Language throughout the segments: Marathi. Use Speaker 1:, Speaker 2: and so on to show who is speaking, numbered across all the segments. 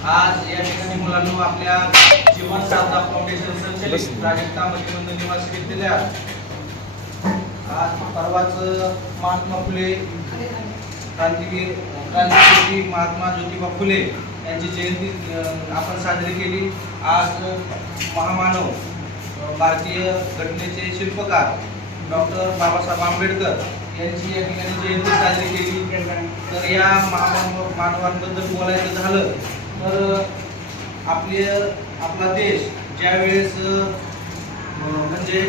Speaker 1: आज या ठिकाणी मुलांना आपल्या जीवन साधना फाउंडेशन संचलित राजस्थान मध्यमंद निवासी विद्यालयात आज परवाच महात्मा फुले क्रांतीवीर क्रांतिज्योती महात्मा ज्योतिबा फुले यांची जयंती आपण साजरी केली. आज महामानव भारतीय घटनेचे शिल्पकार डॉक्टर बाबासाहेब आंबेडकर यांची या ठिकाणी जयंती साजरी केली. तर या महामानव मानवांबद्दल बोलायचं झालं तर आपले आपला देश ज्यावेळेस म्हणजे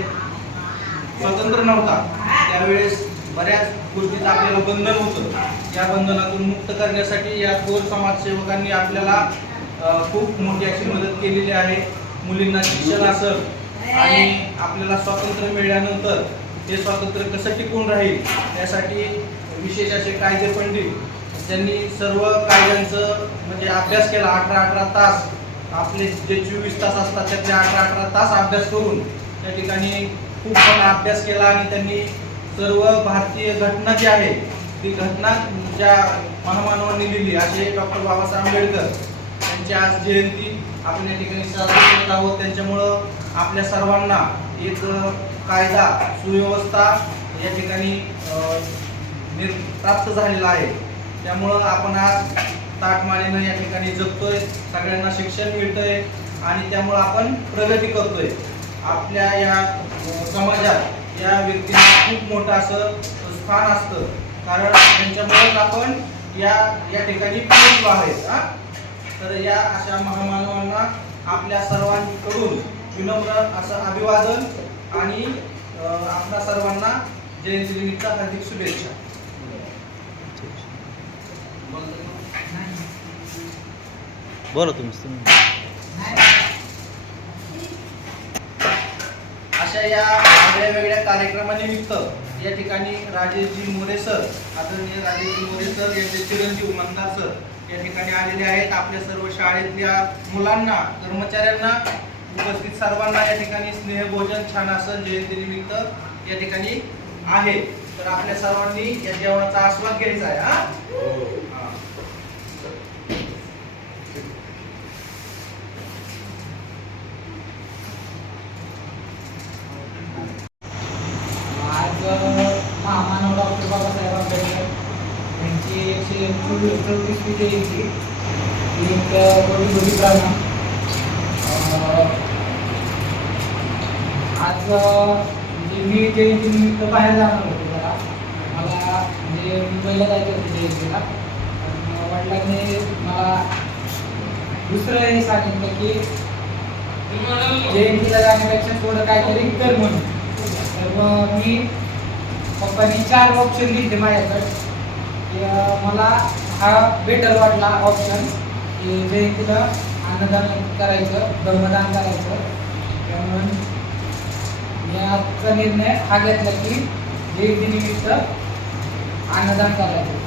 Speaker 1: स्वतंत्र नव्हता त्यावेळेस बऱ्याच गोष्टीचं आपल्याला बंधन होतं. या बंधनातून मुक्त करण्यासाठी या थोर समाजसेवकांनी आपल्याला खूप मोठी अशी मदत केलेली आहे. मुलींना शिक्षण असेल आणि आपल्याला स्वातंत्र्य मिळाल्यानंतर हे स्वातंत्र्य कसं टिकून राहील यासाठी विशेष असे कायदे पंडित त्यांनी सर्व कायद्यांचं म्हणजे अभ्यास केला अठरा अठरा तास. आपले जे चोवीस तास असतात त्यातले अठरा अठरा तास अभ्यास करून त्या ठिकाणी खूप मोठा अभ्यास केला आणि त्यांनी सर्व भारतीय घटना जी आहे ती घटना ज्या महामानवांनी लिहिली असे डॉक्टर बाबासाहेब आंबेडकर त्यांची आज जयंती. आपण या ठिकाणी साजरी करत आहोत. त्यांच्यामुळं आपल्या सर्वांना एक कायदा सुव्यवस्था या ठिकाणी प्राप्त झालेला आहे. त्यामुळं आपण आज ताटमाळीनं या ठिकाणी जगतोय सगळ्यांना शिक्षण मिळतंय आणि त्यामुळं आपण प्रगती करतोय. आपल्या या समाजात या व्यक्तींना खूप मोठं असं स्थान असतं. कारण त्यांच्यामुळेच आपण या या ठिकाणी पोहोचलो आहेत तर या अशा महामानवांना आपल्या सर्वांकडून विनम्र असं अभिवादन आणि आपल्या सर्वांना जयंतीनिमित्त हार्दिक शुभेच्छा.
Speaker 2: बोला तुम्ही
Speaker 1: अशा या वेगळ्या वेगळ्या कार्यक्रमानिमित्त या ठिकाणी राजेशजी मोरे सर आदरणीय राजेशजी मोरे सर यांचे चिरंजीव मंदार सर या ठिकाणी आलेले आहेत. आपल्या सर्व शाळेतल्या मुलांना कर्मचाऱ्यांना उपस्थित सर्वांना या ठिकाणी स्नेहभोजन छान असं जयंतीनिमित्त या ठिकाणी आहे. तर आपल्या सर्वांनी या जेवणाचा आस्वाद घ्यायचा आहे हा हा.
Speaker 3: आज महामानव डॉक्टर बाबासाहेब आंबेडकर यांची एकशे चोवीस चौतीसवी जयंती एक आज म्हणजे मी जयंतीनिमित्त बाहेर जाणार होतो जरा मला म्हणजे मुंबईला जायचं होतं जयंतीला पण वडिलांनी मला दुसरं हे सांगितलं की जयंतीला जाण्यापेक्षा थोडं काहीतरी कर म्हणून तर मग मी पप्पांनी चार ऑप्शन घेतले माझ्याकडे. मला हा बेटर वाटला ऑप्शन की जयंतीला अन्नदान करायचं ब्रह्मदान करायचं. त्यामुळे याचा निर्णय हा घेतला की जयंतीनिमित्त अन्नदान करायचं.